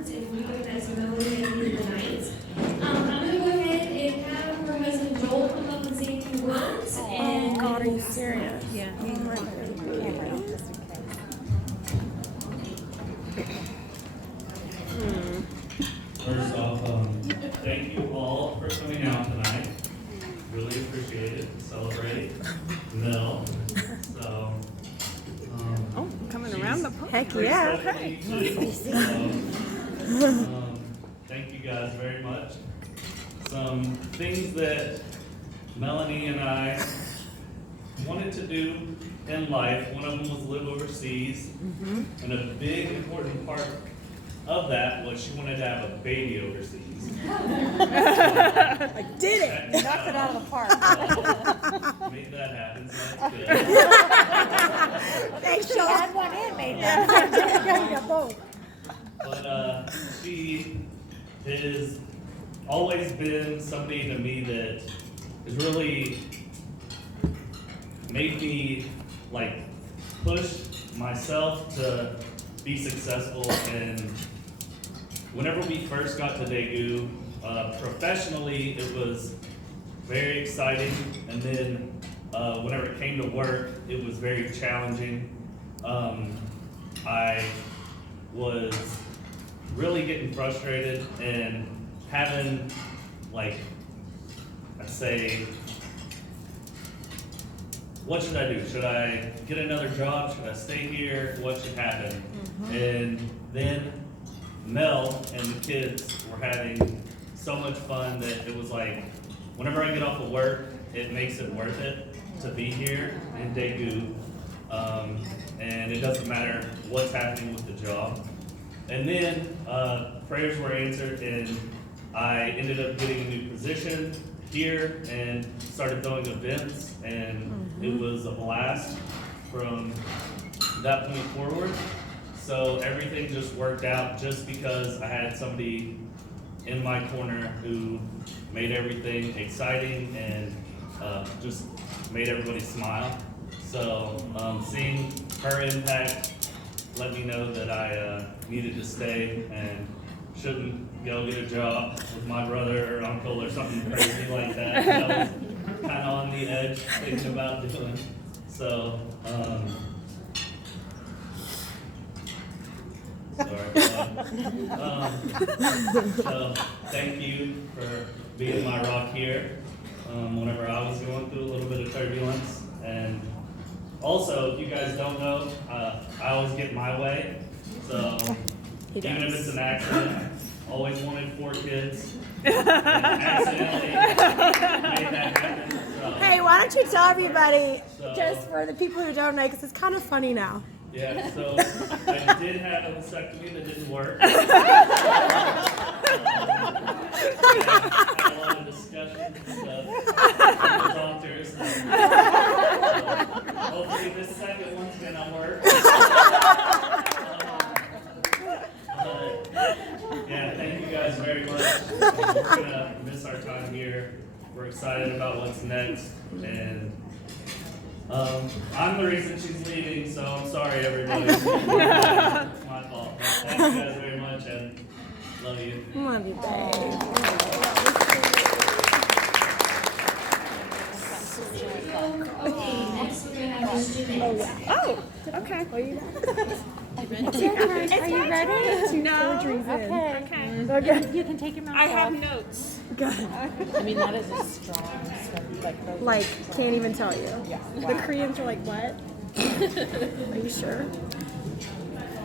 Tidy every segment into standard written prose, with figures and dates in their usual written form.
Restaurant, and we recognize Melanie at the end of the night. I'm going to go ahead and have her husband Joel come up and say a few words. And God, are you serious? Yeah. First off, thank you all for coming out tonight. Really appreciate it. Celebrate Mel. So, Coming around the she's heck pretty yeah. special too. Thank you guys very much. Some things that Melanie and I wanted to do in life. One of them was live overseas, and a big important part of that was she wanted to have a baby overseas. I did it. Knocked it out of the park. Made that happen, so that's good. Thanks, She Joel. had one and made that. Yeah, both. But she has always been somebody to me that has really made me like push myself to be successful. And whenever we first got to Daegu, professionally it was very exciting, and then whenever it came to work, it was very challenging. I was really getting frustrated and having, like, I'd say, what should I do? Should I get another job? Should I stay here? What should happen? And then Mel and the kids were having so much fun that it was like, whenever I get off of work, it makes it worth it to be here in Daegu. And it doesn't matter what's happening with the job. And then prayers were answered, and I ended up getting a new position here and started throwing events, and it was a blast from that point forward. So everything just worked out just because I had somebody in my corner who made everything exciting and just made everybody smile. So seeing her impact let me know that I needed to stay and shouldn't go get a job with my brother or uncle or something crazy like that. I was kind of on the edge thinking about doing. So, so thank you for being my rock here whenever I was going through a little bit of turbulence. And also, if you guys don't know, I always get my way. So even if it's an accident, always wanted 4 kids. And accidentally made that happen. So, Hey, why don't you tell everybody, So- just for the people who don't know, because it's kind of funny now. yeah, so I did have a vasectomy that didn't work. Had a lot of discussions and stuff with the doctors. Hopefully this second one's gonna work. Yeah, thank you guys very much. We're gonna miss our time here. We're excited about what's next, and I'm the reason she's leaving, so I'm sorry, everybody. It's my fault. Thank you guys very much, and love you. Love you, babe. Okay, next we're going to have Mr. Nick. Oh, okay. Well, you It's your turn. Are you ready? No. Okay. Okay. You can take your mouth I have off. notes. Good. I mean, that is a strong, like, Like, can't even tell you. yeah. The Koreans are like, what? Are you sure?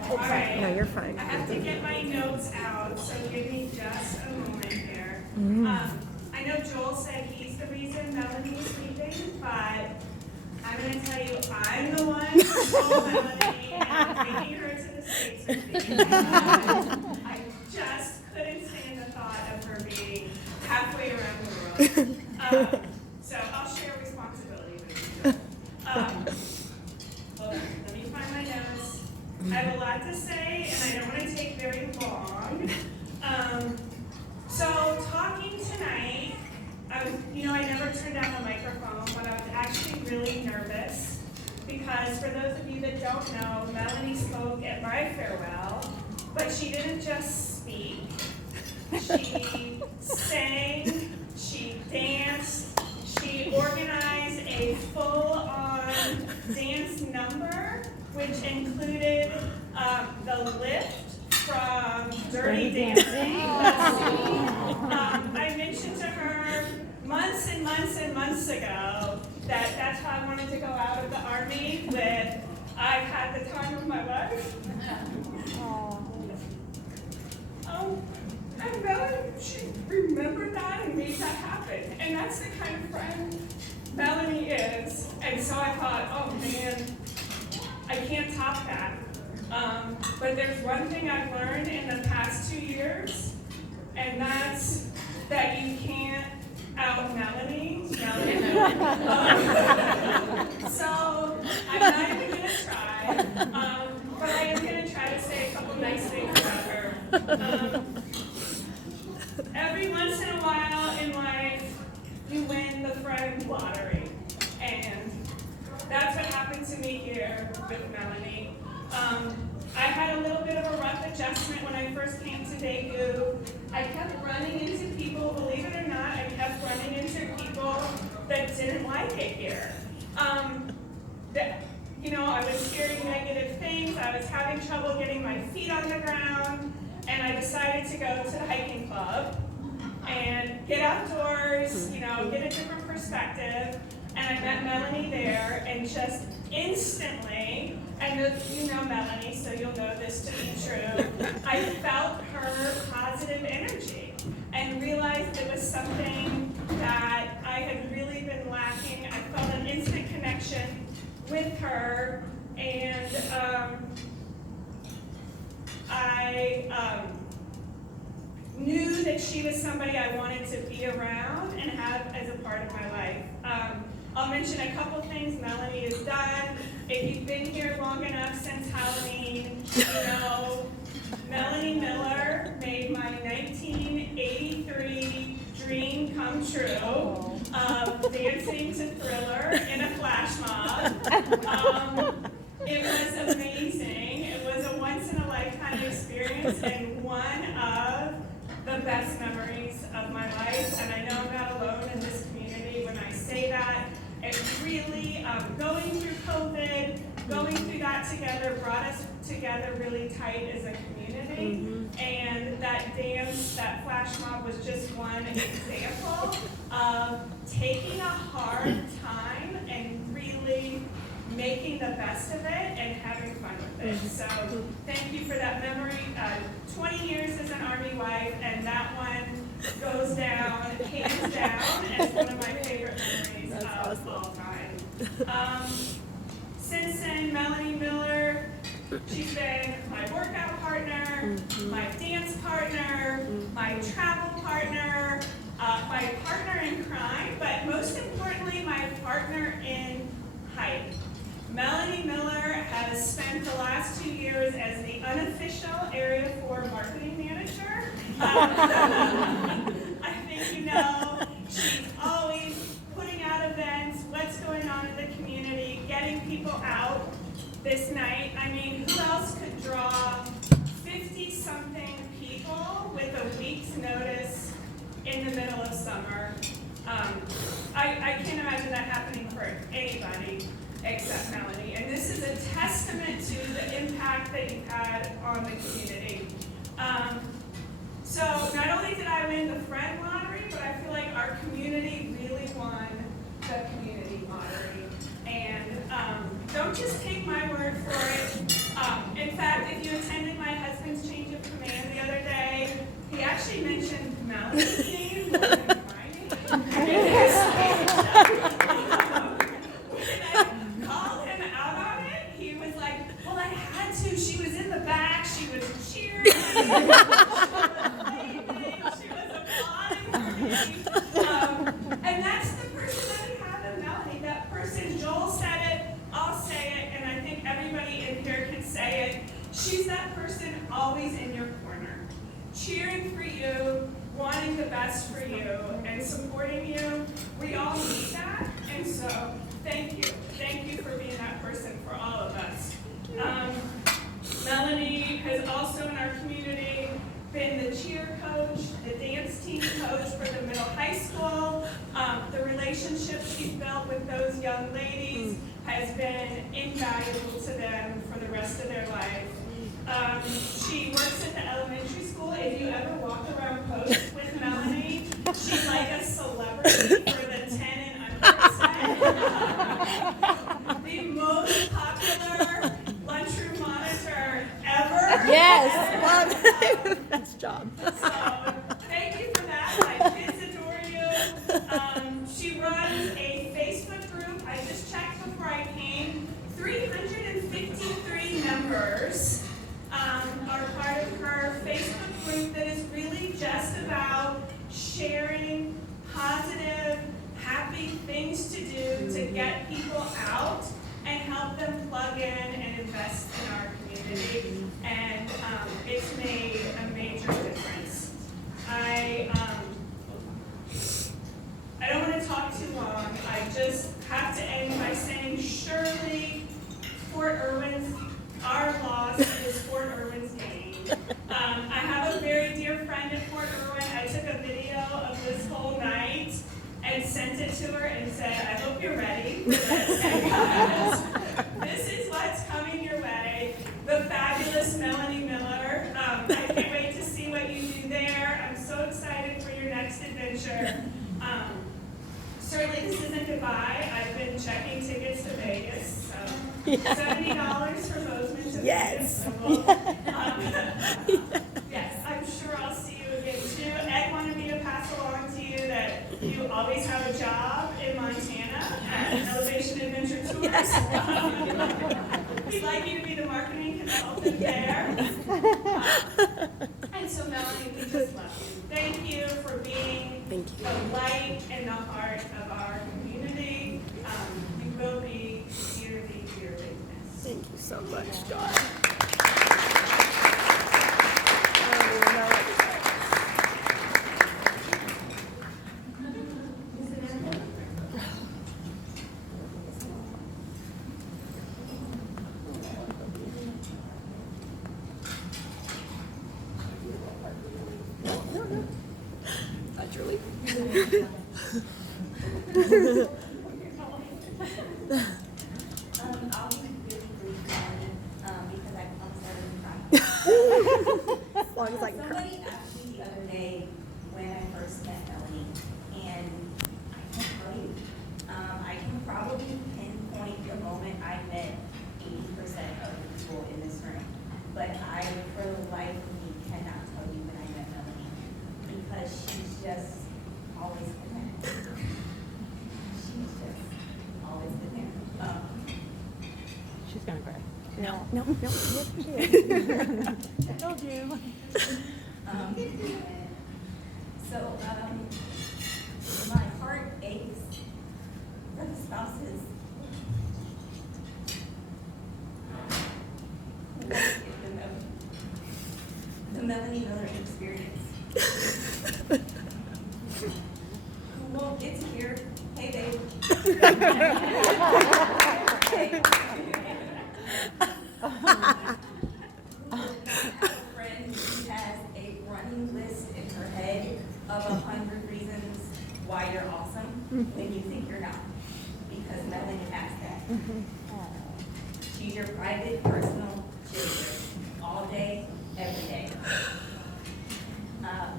All right. No, you're fine. I have to get my notes out, so give me just a moment here. I know Joel said he's the reason Melanie's leaving, but I'm going to tell you I'm the one who told Melanie and taking her to the States with me. I just couldn't stand the thought of her being halfway around the world. So I'll share responsibility with you. Hold on, let me find my notes. I have a lot to say, and I don't want to take very long. So talking tonight, I never turned on the microphone, but I was actually really nervous because for those of you that don't know, Melanie spoke at my farewell, but she didn't just speak. She sang, she danced, she organized a full-on dance number, which included the lift from Dirty Dancing. I mentioned to her months and months and months ago that that's how I wanted to go out of the Army with I've had the time of my life. And Melanie, she remembered that and made that happen. And that's the kind of friend Melanie is. And so I thought, oh man, I can't top that. But there's one thing I've learned in the past 2 years, and that's that you can't out Melanie. So I'm not even going to try, but I am going to try to say a couple nice things about her. Every once in a while in life, you win the friend lottery, and that's what happened to me here with Melanie. I had a little bit of a rough adjustment when I first came to Daegu. I kept running into people, believe it or not, I kept running into people that didn't like it here. I was hearing negative things, I was having trouble getting my feet on the ground, and I decided to go to the hiking club and get outdoors, get a different perspective. And I met Melanie there, and just instantly, and you know Melanie, so you'll know this to be true, I felt her positive energy and realized it was something that I had really been lacking. I felt an instant connection with her, and I knew that she was somebody I wanted to be around and have as a part of my life. I'll mention a couple things Melanie has done. If you've been here long enough since Halloween, you know Melanie Miller made my 1983 dream come true of dancing to Thriller in a flash mob. It was amazing. It was a once-in-a-lifetime experience and one of the best memories of my life. And I know I'm not alone in this community when I say that. It really, going through COVID, going through that together brought us together really tight as a community. Mm-hmm. And that dance, that flash mob was just one example of taking a hard time and really making the best of it and having fun with it. So thank you for that memory. 20 years as an Army wife, and that one goes down, hands down, as one of my favorite memories of all time. Since then, Melanie Miller, she's been my workout partner, my dance partner, my travel partner, my partner in crime, but most importantly, my partner in hike. Melanie Miller has spent the last 2 years as the unofficial Area 4 marketing manager. I think you know, she's always putting out events, what's going on in the community, getting people out. This night, I mean, who else could draw 50-something people with a week's notice in the middle of summer? I can't imagine that happening for anybody except Melanie. And this is a testament to the impact that you've had on the community. So not only did I win the friend lottery, but I feel like our community really won the community lottery. And don't just take my word for it. In fact, if you attended my husband's change of command the other day, he actually mentioned Melanie's name more than my name. Called him out on it. He was like, well, I had to. She was in the back. She was cheering. She was applauding for me. And that's the person that we have in Melanie. That person, Joel said it, I'll say it, and I think everybody in here can say it. She's that person always in your corner, cheering for you, wanting the best for you, and supporting you. We all need that, and so thank you. Thank you for being that person for all of us. Melanie has also in our community been the cheer coach, the dance team coach for the middle high school. The relationship she's built with those young ladies has been invaluable to them for the rest of their life. She works at the elementary school. If you ever walk around Post with Melanie, she's like a celebrity for the 10 and under set. The most popular lunchroom monitor ever. Yes. Best job. So thank you for that. My kids adore you. She runs a Facebook group. I just checked before I came. 353 members are part of her Facebook group that is really just about sharing positive, happy things to do to get people out and help them plug in and invest in our community. And it's made a major difference. I don't want to talk too long. I just have to end by saying surely Fort Irwin's, our loss is Fort Irwin's gain. I have a very dear friend at Fort Irwin. I took a video of this whole night and sent it to her and said, I hope you're ready for this, because this is what's coming your way. The fabulous Melanie Miller. I can't wait to see what you do there. I'm so excited for your next adventure. Certainly this isn't goodbye. I've been checking tickets to Vegas, so $70 for Bozeman to Vegas. So yes, I'm sure I'll see you again too. Ed wanted me to pass along to you that you always have a job in Montana at Elevation Adventure Tours. We'd like you to be the marketing consultant there. And so Melanie, we just love you. Thank you for being the light and the heart of our community. You will be dearly, dearly missed. Thank you so much, God. Naturally. I'll be really brief, because I'm starting to cry. As long as I can cry. Somebody asked me the other day when I first met Melanie, and I can't tell you. I can probably pinpoint the moment I met 80% of the people in this room, but I, for the life of me, cannot tell you when I met Melanie, because she's just always been there. She's just always been there. She's gonna cry. No. I told you. So, my heart aches for the spouses who won't get the Melanie Miller experience. Who won't get to hear, hey babe. Hey. Who will have a friend who has a running list in her head of 100 reasons why you're awesome when you think you're not. Because Melanie has that. She's your private, personal cheerleader, all day, every day.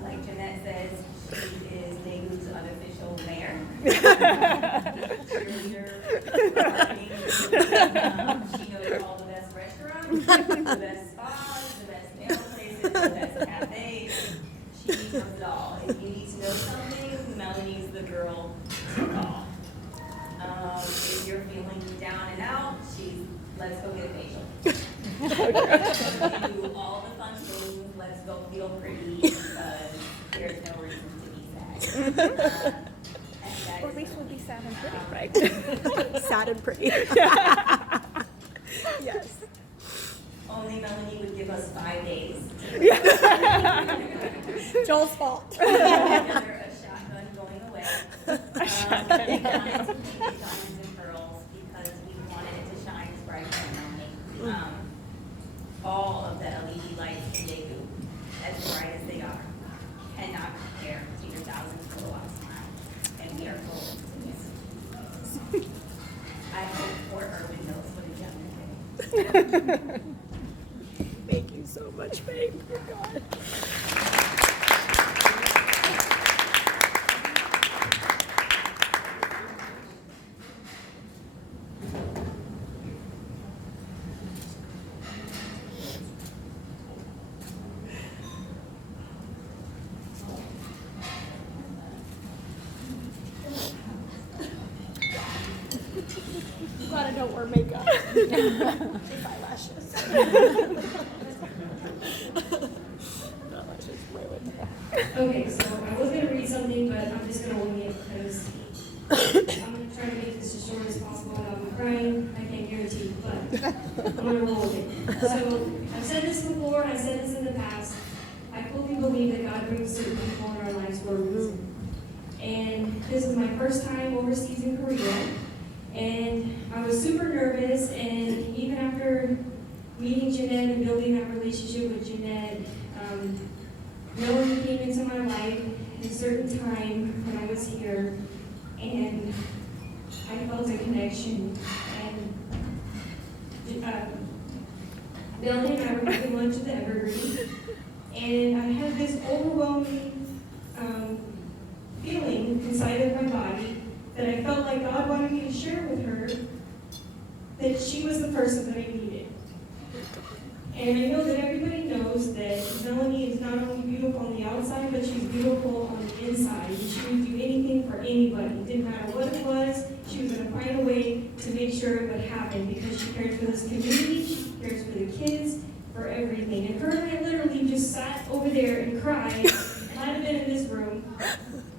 Like Jeanette says, she is Daegu's unofficial mayor. Cheerleader, marketing. She knows all the best restaurants, the best spas, the best nail places, the best cafes. She knows it all. If you need to know something, Melanie's the girl to call. If you're feeling down and out, let's go get a facial. We do all the fun things, let's go feel pretty, because there's no reason to be sad. Or at least we'll be sad and pretty, right? Sad and pretty. Yes. Only Melanie would give us 5 days. Joel's fault. Together, a shotgun going away. We wanted to paint it diamonds and pearls because we wanted it to shine as bright as Melanie. All of the LED lights in Daegu, as bright as they are. Thank you so much, babe. Oh, God. I'm glad I don't wear makeup. Eyelashes. Eyelashes way with that. Okay, so I was gonna read something, but I'm just gonna wing it because I'm gonna try to make this as short as possible without me crying. I can't guarantee, but I'm gonna roll with it. So I've said this before, I've said this in the past. I fully believe that God brings certain people in our lives for a reason. And this is my first time overseas in Korea. And I was super nervous, and even after meeting Jeanette and building that relationship with Jeanette, no one came into my life at a certain time when I was here, and I felt a connection. And Melanie and I were having lunch at the Evergreen, and I had this overwhelming feeling inside of my body that I felt like God wanted me to share with her that she was the person that I needed. And I know that everybody knows that Melanie is not only beautiful on the outside, but she's beautiful on the inside. And she would do anything for anybody. It didn't matter what it was, she was going to find a way to make sure it would happen because she cares for this community, she cares for the kids, for everything. And her and I literally just sat over there and cried. Might have been in this room.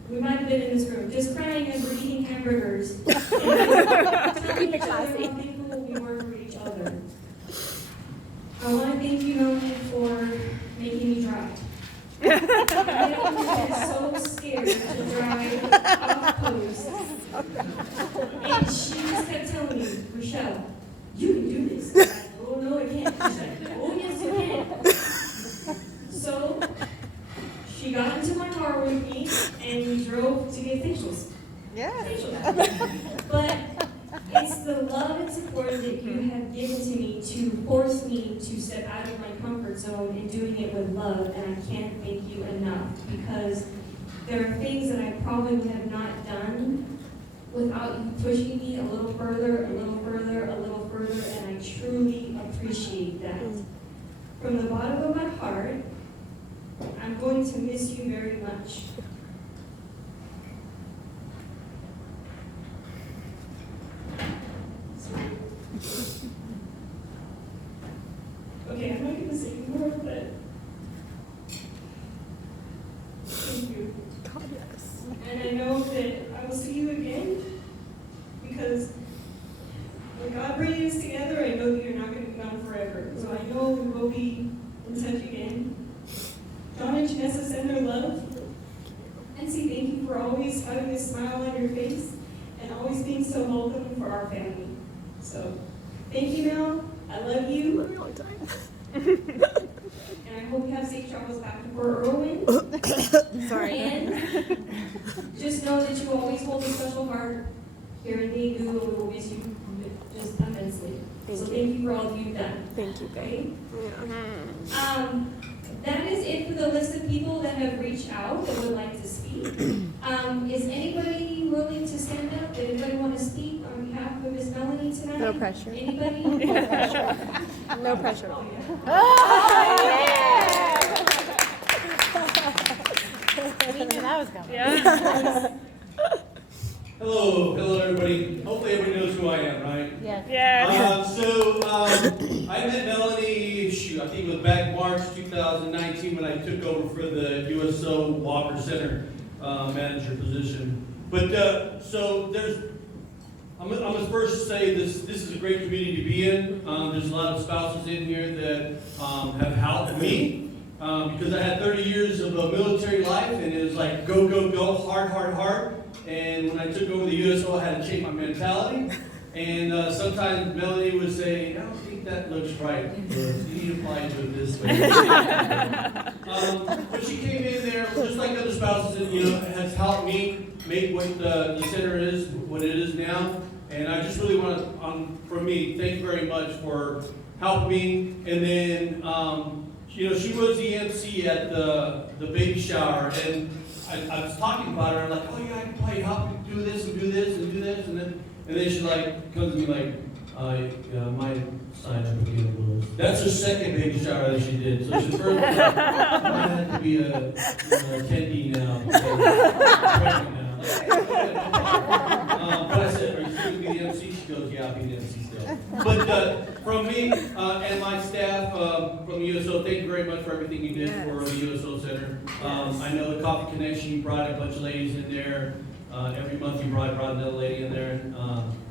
We might have been in this room, just crying as we're eating hamburgers. And telling each other how thankful we were for each other. I want to thank you, Melanie, for making me drive. I was so scared to drive off post. And she just kept telling me, Rochelle, you can do this. I said, oh, no, I can't. She's like, oh, yes, you can. So she got into my car with me, and we drove to get facials. Yeah. But it's the love and support that you have given to me to force me to step out of my comfort zone and doing it with love, and I can't thank you enough because there are things that I probably would have not done without you pushing me a little further, a little further, a little further, and I truly appreciate that. From the bottom of my heart, I'm going to miss you very much. Okay, I'm not going to say more, but thank you. God, yes. And I know that I will see you again because when God brings us together, I know that you're not going to be gone forever. So I know we will be in touch again. John and Janessa send their love. And say thank you for always having a smile on your face and always being so welcoming for our family. So thank you, Mel. I love you. Love you all the time. And I hope you have safe travels back to Fort Irwin. Sorry. And just know that you always hold a special heart here in Daegu, and we will miss you just immensely. So thank you for all you've done. Thank you, babe. Okay? That is it for the list of people that have reached out that would like to speak. Is anybody willing to stand up? Did anybody want to speak on behalf of Miss Melanie tonight? No pressure. Anybody? No pressure. No pressure. Oh, yeah. We knew that was coming. Hello everybody. Hopefully everybody knows who I am, right? Yeah. I met Melanie, I think it was back March 2019 when I took over for the USO Walker Center manager position. But I'm gonna first say this is a great community to be in. There's a lot of spouses in here that have helped me because I had 30 years of a military life and it was like go, go, go, hard. And when I took over the USO, I had to change my mentality. And sometimes Melanie would say, I don't think that looks right. You need to apply to it this way. But she came in there, just like other spouses, and has helped me make what the center is, what it is now. And I just really want to, from me, thank you very much for helped me. And then, you know, she was the MC at the baby shower, and I was talking about her. I'm like, oh yeah, I can probably help you do this and do this and do this, and then she like comes to me like, yeah, my sign up again blues. That's her second baby shower that she did. So she's first, I had to be a attendee now. But I said, are you still going to be the MC? She goes, yeah, I'll be the MC still. But from me and my staff from the USO, thank you very much for everything you did for the USO Center. I know the Coffee Connection, you brought a bunch of ladies in there. Every month you brought another lady in there.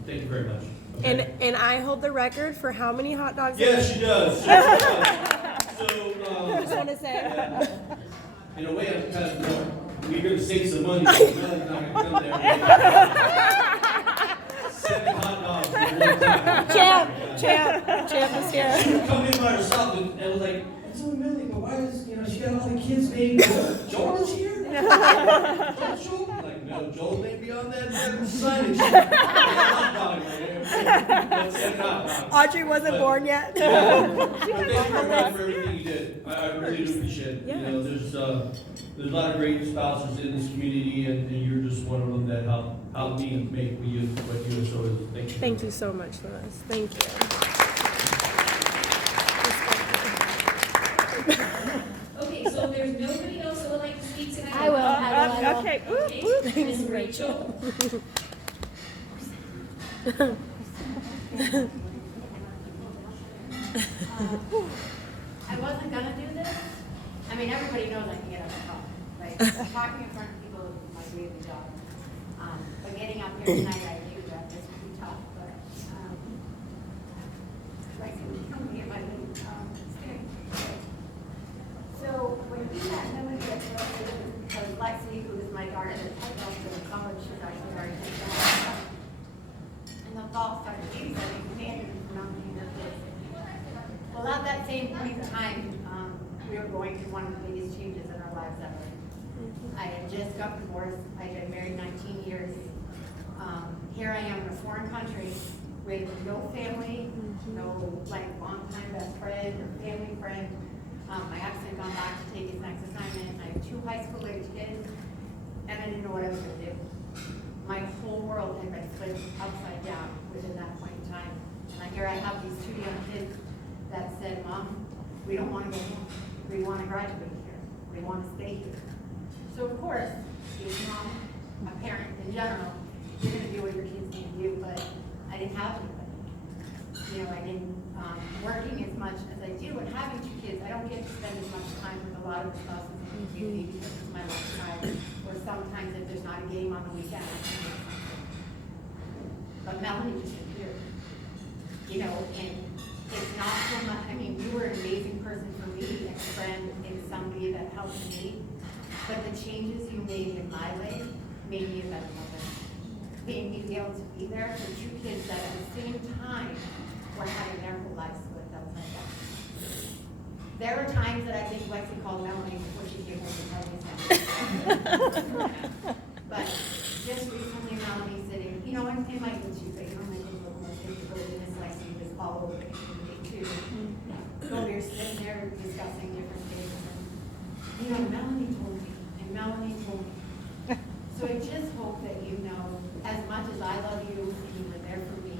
Thank you very much. Okay. And I hold the record for how many hot dogs. Yes, she does. She does. So, I just want to say. in a way, I'm kind of, we're going to save some money. Mel's not going to come there. 7 hot dogs in one time. Champ is here. She would come in by herself and was like, it's only Millie, but why is, you know, she got all the kids named Joel is here? Joel? I'm like, no, Joel may be on that signage. Hot dog right there. That's 7 hot dogs. Audrey wasn't born yet. Yeah. But thank you very much for everything you did. I really do appreciate it. Yes. You know, there's a lot of great spouses in this community, and you're just one of them that helped me make what USO is. Thank you. Thank you so much, Lois. Thank you. Okay, so if there's nobody else that would like to speak tonight. I will. Okay. Okay, Miss Rachel. I wasn't gonna do this. I mean, everybody knows I can get up and talk, right? Talking in front of people is my daily job. But getting up here tonight, I knew that this would be tough, but, like, come here, my little, steering. So when we met Millie at because Lexi, who is my daughter, that I go to college, she's actually already taken out. In the fall, started babysitting, commanded from Mount University. Well, at that same point in time, we were going through one of the biggest changes in our lives ever. I had just got divorced. I had been married 19 years. Here I am in a foreign country with no family, no like long-time best friend or family friend. My ex had gone back to take his next assignment. I have 2 high school-age kids, and I didn't know what I was going to do. My whole world had been flipped upside down within that point in time. And here I have these 2 young kids that said, Mom, we don't want to go home. We want to graduate here. We want to stay here. So of course, being a mom, a parent in general, you're going to do what your kids need to do, but I didn't have anybody. You know, I didn't, working as much as I do and having 2 kids, I don't get to spend as much time with a lot of the spouses in the community because it's my lifestyle, or sometimes if there's not a game on the weekend. But Melanie just appeared, you know, and it's not so much, I mean, you were an amazing person for me, and a friend, and somebody that helped me, but the changes you made in my life made me a better mother. Made me be able to be there for 2 kids that at the same time were having their whole lives flipped upside down. There were times that I think Lexi called Melanie before she came home to tell me something. But just recently, Melanie sitting, you know, and my kids, you say, you know, my kids look more capability in this Lexi was all over the community too. So we were sitting there discussing different things, and, you know, Melanie told me, and Melanie told me. So I just hope that you know, as much as I love you, and you were there for me,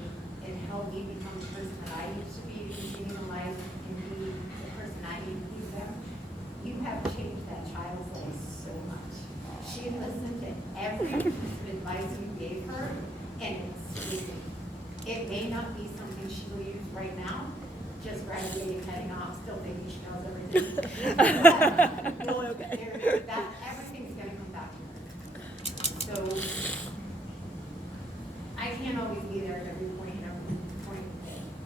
and helped me become the person that I used to be, continue in life, and be the person I need to be there, you have changed that child's life so much. She listened to every piece of advice you gave her, and it's sweet. It may not be something she will use right now, just graduating, heading off, still thinking she knows everything. But everything's gonna come back to her. So I can't always be there at every point,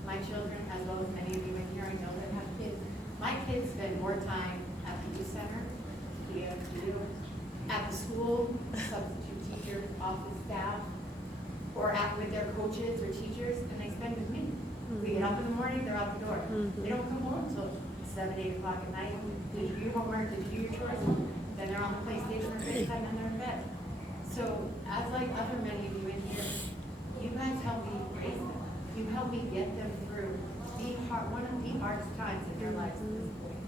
My children, as well as many of you in here, I know that have kids. My kids spend more time at the youth center, at the school, substitute teachers, office staff, or with their coaches or teachers, and they spend with me. We get up in the morning, they're out the door. They don't come home until 7, 8 o'clock at night. Did you do your homework? Did you do your chores? Then they're on the PlayStation or FaceTime and they're in bed. So, as like many of you in here, you guys help me raise them. You help me get them through. One of the hardest times in their lives at this point.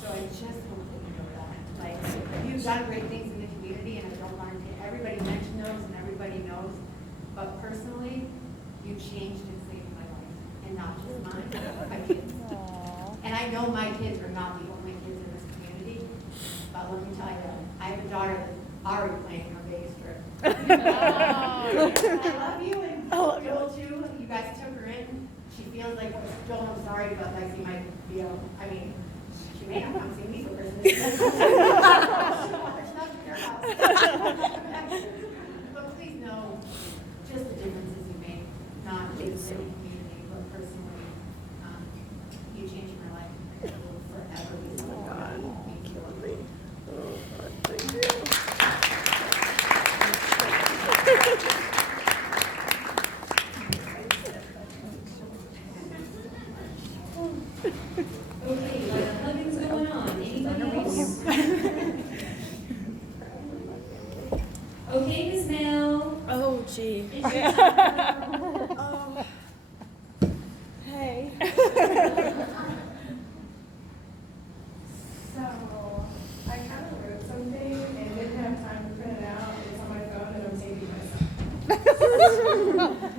So I just hope that you know that. Like, you've done great things in the community, and I don't want to, everybody mentioned those and everybody knows, but personally, you changed and saved my life, and not just mine, my kids. And I know my kids are not the only kids in this community, but let me tell you, I have a daughter that's already planning her Vegas trip. I love you, and Joel too. You guys took her in. She feels like Joel knows sorry, but Lexi might be I mean, she may not come see me for Christmas. There's nothing in her house. But please know just the differences you make, not just in the community, but personally. You changed my life. I will forever be so proud. Thank you. Okay, like, nothing's going on. Anybody else? Okay, Ms. Mel. Oh, gee. It's your time. Oh. Hey. So, I kind of wrote something and didn't have time to print it out. It's on my phone and I'm taping myself.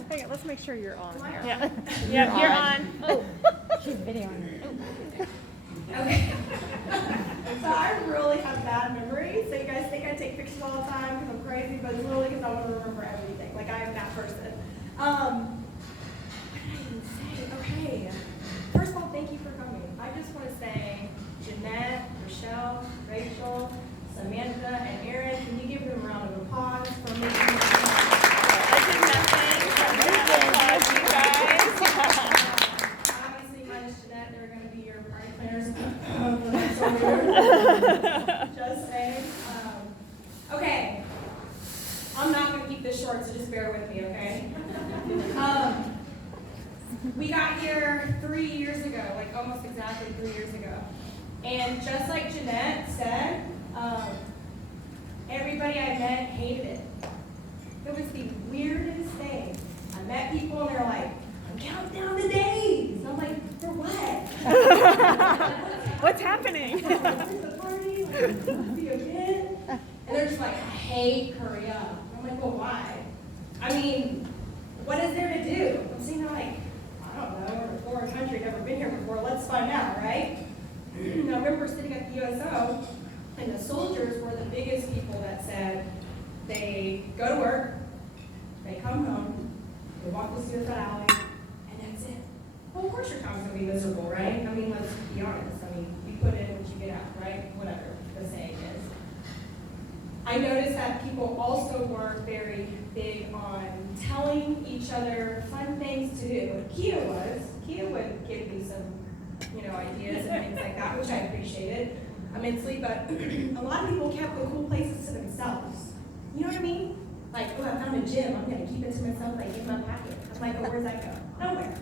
Hang on, let's make sure you're on here. Yeah. Yeah, you're on. Oh. She's videoing. Okay. So I really have bad memory. So you guys think I take pictures all the time because I'm crazy, but it's literally because I want to remember everything. Like I am that person. What did I even say? Okay. First of all, thank you for coming. I just want to say, Jeanette, Rochelle, Rachel, Samantha, and Erin, can you give them a round of applause for making Obviously, minus Jeanette, they're going to be your party planners. Just saying. Okay. I'm not going to keep this short, so just bear with me, okay? We got here 3 years ago, like almost exactly 3 years ago. And just like Jeanette said, everybody I met hated it. It was the weirdest thing. I met people and they're like, I'm counting down the days. I'm like, for what? What's happening? Where's the party? Like, be a kid? And they're just like, I hate Korea. I'm like, well, why? I mean, what is there to do? I'm sitting there like, I don't know, we're a foreign country, never been here before, let's find out, right? Now, I remember sitting at the USO, and the soldiers were the biggest people that said they go to work, they come home, they walk the suicide alley, and that's it. Well, of course your time's gonna be miserable, right? I mean, let's be honest. I mean, you put in what you get out, right? Whatever the saying is. I noticed that people also weren't very big on telling each other fun things to do. Kia would give me some, ideas and things like that, which I appreciated immensely, but a lot of people kept the cool places to themselves. You know what I mean? Like, oh, I found a gym, I'm gonna keep it to myself, like in my pocket. I'm like, oh, where's that go? Nowhere.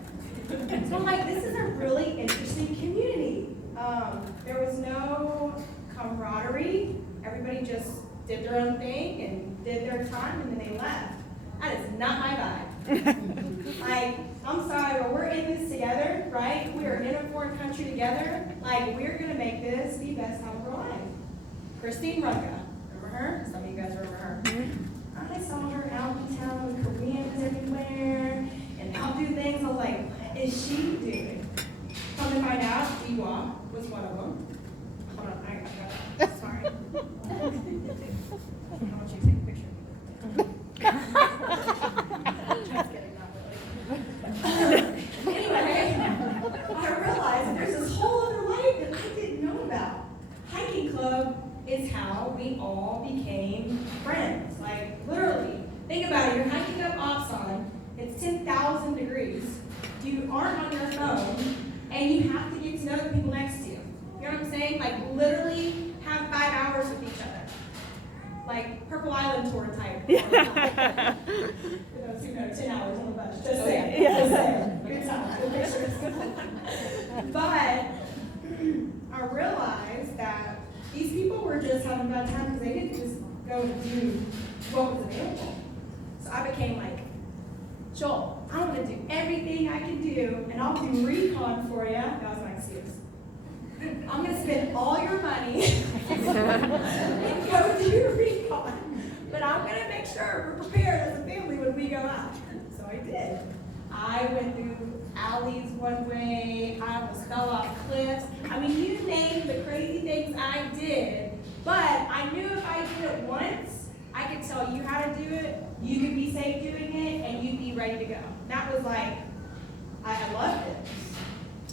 So I'm like, this is a really interesting community. There was no camaraderie. Everybody just did their own thing and did their time and then they left. That is not my vibe. Like, I'm sorry, but we're in this together, right? We are in a foreign country together. Like, we're gonna make this the best time of our life. Christine Runga, remember her? Some of you guys remember her. I saw her out in town with Koreans everywhere and out do things. I was like, what is she doing? Come to find out, Iwa was one of them. Hold on, I got that. Sorry. I want you to take a picture. Just kidding, not really. Anyway, I realized there's this whole other life that I didn't know about. Hiking club is how we all became friends. Like, literally, think about it. You're hiking up Opson. It's 10,000 degrees. You aren't on your phone, and you have to get to know the people next to you. You know what I'm saying? Like, literally have 5 hours with each other. Like, Purple Island tour type. For those who know, 10 hours on the bus. Just saying. Yeah. Just saying. Good time. Good pictures. But I realized that these people were just having a bad time because they didn't just go and do what was available. So I became like, Joel, I'm gonna do everything I can do, and I'll do recon for you. That was my excuse. I'm gonna spend all your money and go do your recon. But I'm gonna make sure we're prepared as a family when we go out. So I did. I went through alleys one way, I almost fell off cliffs. I mean, you name the crazy things I did, but I knew if I did it once, I could tell you how to do it, you could be safe doing it, and you'd be ready to go. That was like, I loved it.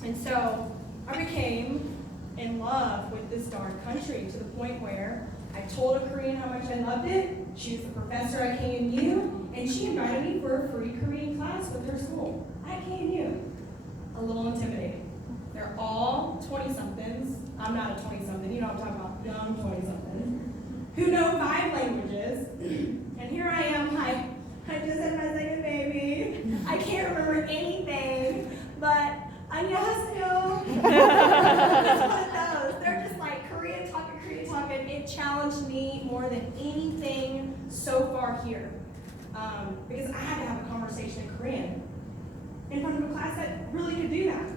And so I became in love with this darn country to the point where I told a Korean how much I loved it. She was the professor at KNU, and she invited me for a free Korean class with her school at KNU. A little intimidating. They're all 20-somethings. I'm not a 20-something. You know what I'm talking about, young 20-somethings, who know 5 languages. And here I am, like, I just had my second baby. I can't remember anything, but 안녕하세요. It's one of those. They're just like Korean talking. It challenged me more than anything so far here. Because I had to have a conversation in Korean in front of a class that really could do that.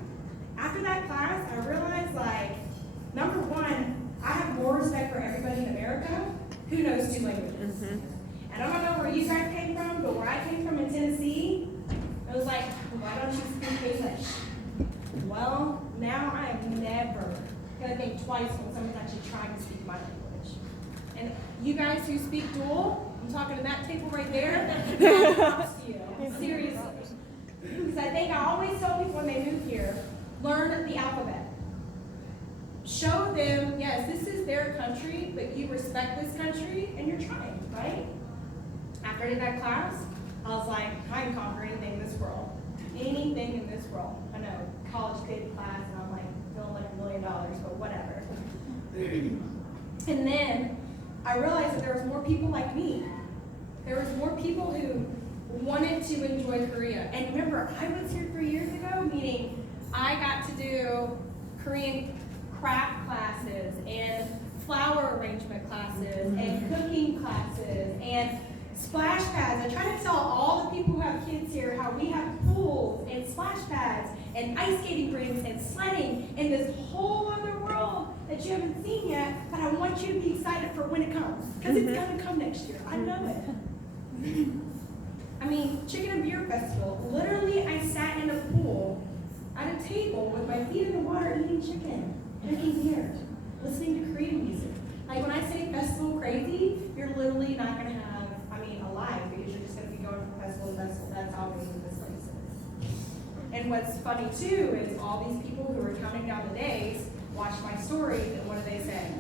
After that class, I realized, like, number one, I have more respect for everybody in America who knows 2 languages. And I don't know where you guys came from, but where I came from in Tennessee, it was like, why don't you speak English? Well, now I am never gonna think twice when someone's actually trying to speak my language. And you guys who speak dual, I'm talking to that table right there, props to you, seriously. Because I think I always tell people when they move here, learn the alphabet. Show them, yes, this is their country, but you respect this country and you're trying, right? After I did that class, I was like, I can conquer anything in this world. Anything in this world. I know, college kid class, and I'm like, feeling like $1 million, but whatever. And then I realized that there was more people like me. There was more people who wanted to enjoy Korea. And remember, I was here 3 years ago, meaning I got to do Korean craft classes and flower arrangement classes and cooking classes and splash pads. I try to tell all the people who have kids here how we have pools and splash pads and ice skating rinks and sledding in this whole other world that you haven't seen yet, but I want you to be excited for when it comes, because it's gonna come next year. I know it. I mean, Chicken and Beer Festival. Literally, I sat in a pool at a table with my feet in the water eating chicken, drinking beer, listening to Korean music. Like when I say festival crazy, you're literally not gonna have, a life, because you're just gonna be going from festival to festival. That's how big this place is. And what's funny too is all these people who are counting down the days watch my stories, and what do they say?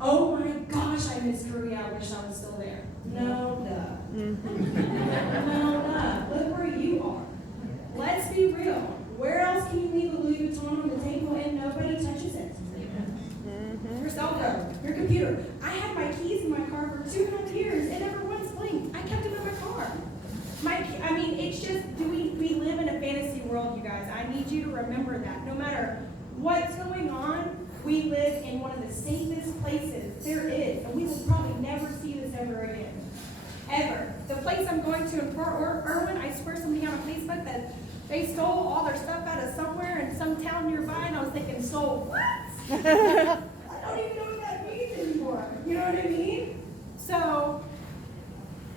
Oh my gosh, I miss Korea. I wish I was still there. No, duh. No, duh. Look where you are. Let's be real. Where else can you leave a Louis Vuitton on the table and nobody touches it? Your cell phone, your computer. I had my keys in my car for 2.5 years. It never once blinked. I kept them in my car. It's just, we live in a fantasy world, you guys. I need you to remember that. No matter what's going on, we live in one of the safest places there is. And we will probably never see this ever again. Ever. The place I'm going to in Fort Irwin, I swear somebody on Facebook that they stole all their stuff out of somewhere in some town nearby, and I was thinking, stole what? I don't even know what that means anymore. You know what I mean? So,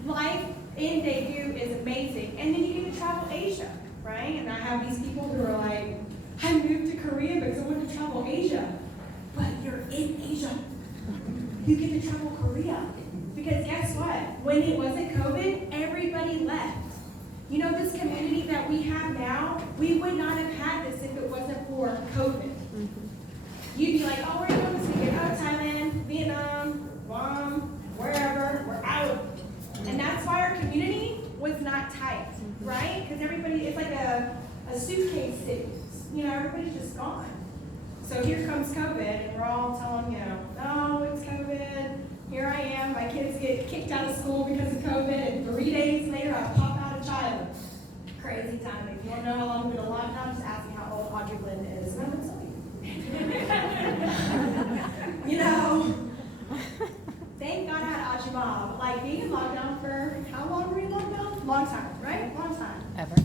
life in Daegu is amazing. And then you get to travel Asia, right? And I have these people who are like, I moved to Korea because I want to travel Asia. But you're in Asia. You get to travel Korea. Because guess what? When it wasn't COVID, everybody left. You know, this community that we have now, we would not have had this if it wasn't for COVID. You'd be like, oh, where are you going this weekend? Oh, Thailand, Vietnam, Guam, wherever, we're out. And that's why our community was not tight, right? Because everybody, it's like a suitcase city. You know, everybody's just gone. So here comes COVID, and we're all telling, no, it's COVID. Here I am, my kids get kicked out of school because of COVID, and 3 days later I pop out a child. Crazy timing. If you want to know how long we've been in lockdown, just ask me how old Audrey Lynn is, and I'm going to tell you. Thank God I had Ajimab. Like being in lockdown for how long were we in lockdown? Long time, right? Long time. Ever.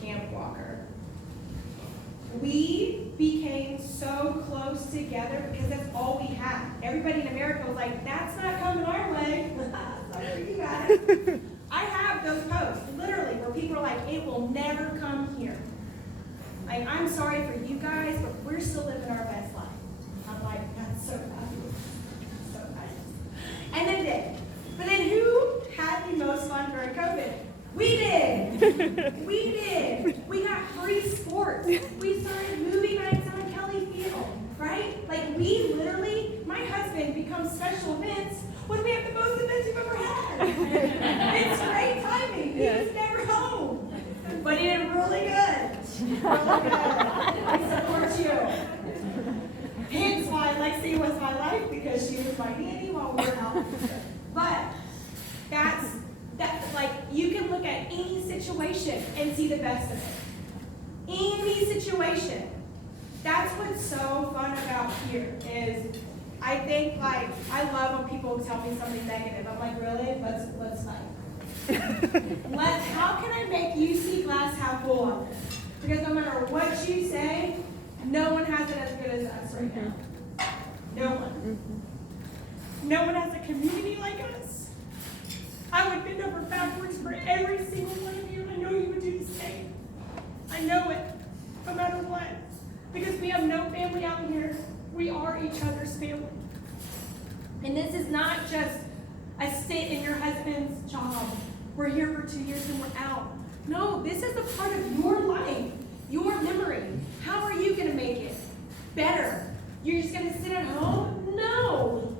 camp walker. We became so close together because that's all we had. Everybody in America was like, that's not coming our way. Sorry, you guys. I have those posts, literally, where people are like, it will never come here. Like, I'm sorry for you guys, but we're still living our best life. I'm like, that's so fabulous. So nice. And it did. But then who had the most fun during COVID? We did. We did. We got free sports. We started movie nights on Kelly Field, right? Like, we literally, my husband becomes special events when we have the most events we've ever had. It's great timing. He's never home. But he did really good. Really good. I support you. Hence why Lexi was my life, because she was my nanny while we were out. But that's like, you can look at any situation and see the best of it. Any situation. That's what's so fun about here is, I think, like, I love when people tell me something negative. I'm like, really? Let's fight. How can I make you see glass half full on this? Because no matter what you say, no one has it as good as us right now. No one. No one has a community like us. I would bend over backwards for every single one of you, and I know you would do the same. I know it, no matter what. Because we have no family out here. We are each other's family. And this is not just a stint in your husband's job. We're here for 2 years and we're out. No, this is a part of your life, your memory. How are you going to make it better? You're just going to sit at home? No.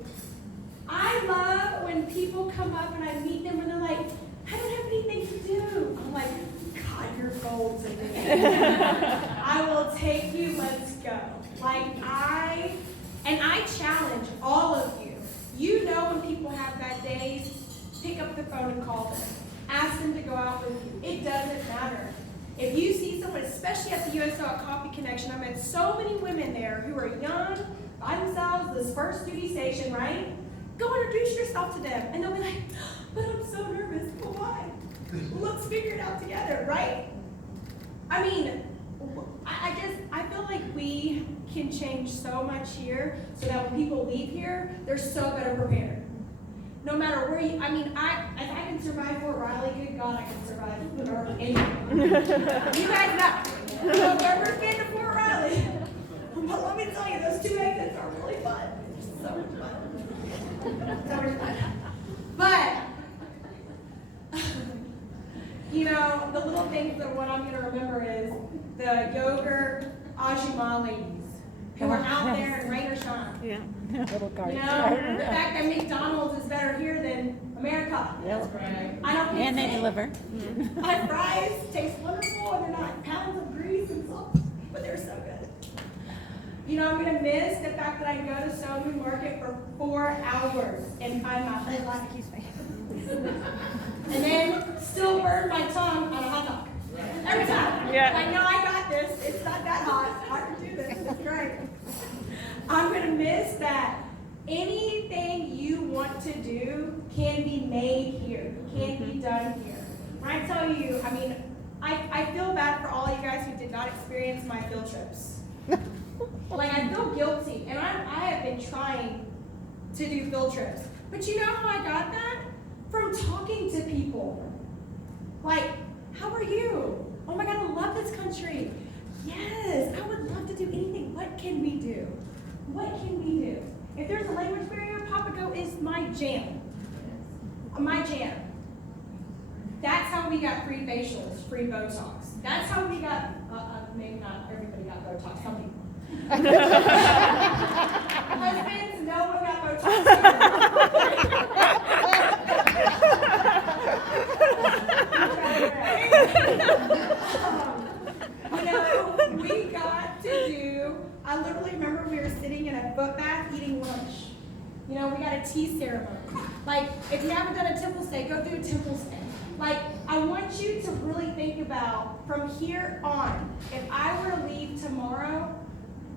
I love when people come up and I meet them and they're like, I don't have anything to do. I'm like, God, you're gold to me. I will take you, let's go. Like, I challenge all of you. You know when people have bad days, pick up the phone and call them. Ask them to go out with you. It doesn't matter. If you see someone, especially at the USO at Coffee Connection, I met so many women there who are young, by themselves, this first duty station, right? Go introduce yourself to them. And they'll be like, but I'm so nervous. Well, why? Well, let's figure it out together, right? I mean, I feel like we can change so much here so that when people leave here, they're so better prepared. No matter where you, I mean, if I can survive Fort Riley, good God, I can survive anywhere. You guys know. So I've never been to Fort Riley. But let me tell you, those 2 exits are really fun. So much fun. So much fun. But, you know, the little things that what I'm going to remember is the yogurt ajuma ladies who are out there in rain or shine. Yeah. Little cards. You know, the fact that McDonald's is better here than America. Yep. I don't think And they so. deliver. My fries taste wonderful and they're not pounds of grease and salt, but they're so good. You know, I'm going to miss the fact that I go to Somu Market for 4 hours and find my whole life. And then still burn my tongue on a hot dog. Every time. Yeah. I know I got this. It's not that hot. I can do this. It's great. I'm going to miss that anything you want to do can be made here, can be done here. When I tell you, I mean, I feel bad for all you guys who did not experience my field trips. Like, I feel guilty, and I have been trying to do field trips. But you know how I got that? From talking to people. Like, how are you? Oh my God, I love this country. Yes, I would love to do anything. What can we do? What can we do? If there's a language barrier, Papago is my jam. My jam. That's how we got free facials, free Botox. That's how we got, maybe not everybody got Botox, some people. Husbands, no one got Botox. You know, we got to do, I literally remember we were sitting in a foot bath eating lunch. You know, we got a tea ceremony. Like, if you haven't done a temple stay, go through a temple stay. Like, I want you to really think about, from here on, if I were to leave tomorrow,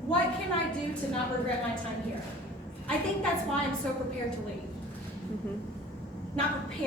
what can I do to not regret my time here? I think that's why I'm so prepared to leave. Not prepared.